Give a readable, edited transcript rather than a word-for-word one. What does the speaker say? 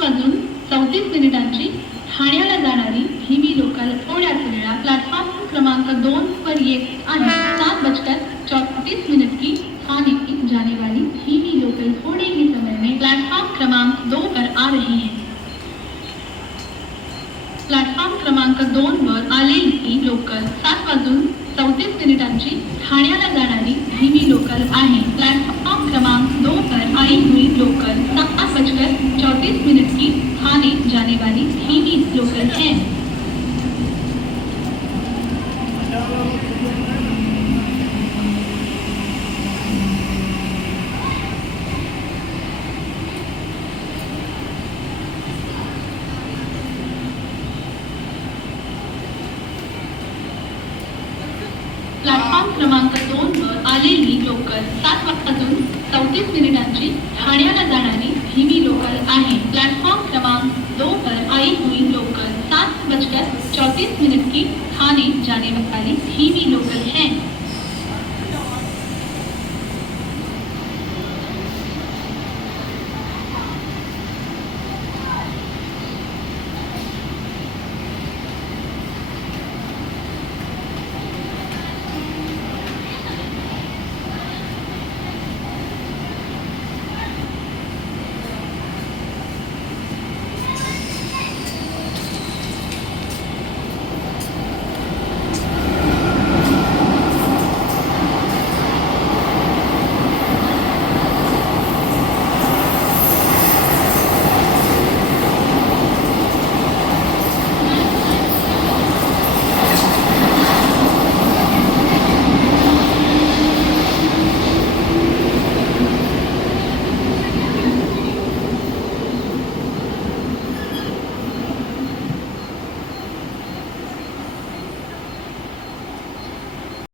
7:34 ठाण्याला जाणारी धीमी लोकल थोड्याच वेळात प्लॅटफॉर्म क्रमांक 2 पर येत आहे। 7:34 की आने जाने वाली धीमी लोकल थोड़े ही समय में प्लेटफॉर्म क्रमांक 2 पर आ रही है। प्लॅटफॉर्म क्रमांक 2 वर आलेली लोकल 7:34 ठाण्याला जाणारी धीमी लोकल आहे। प्लॅटफॉर्म क्रमांक 2 पर आई हुई लोकल 7:34 की ठाणे जाने वाली धीमी लोकल है। प्लॅटफॉर्म क्रमांक 2 वर आलेली लोकल 7:34 ठाण्याला जाणारी धीमी लोकल आहे। प्लॅटफॉर्म क्रमांक 2 पर आई हुई लोकल 7:34 की ठाणे जाने वाली धीमी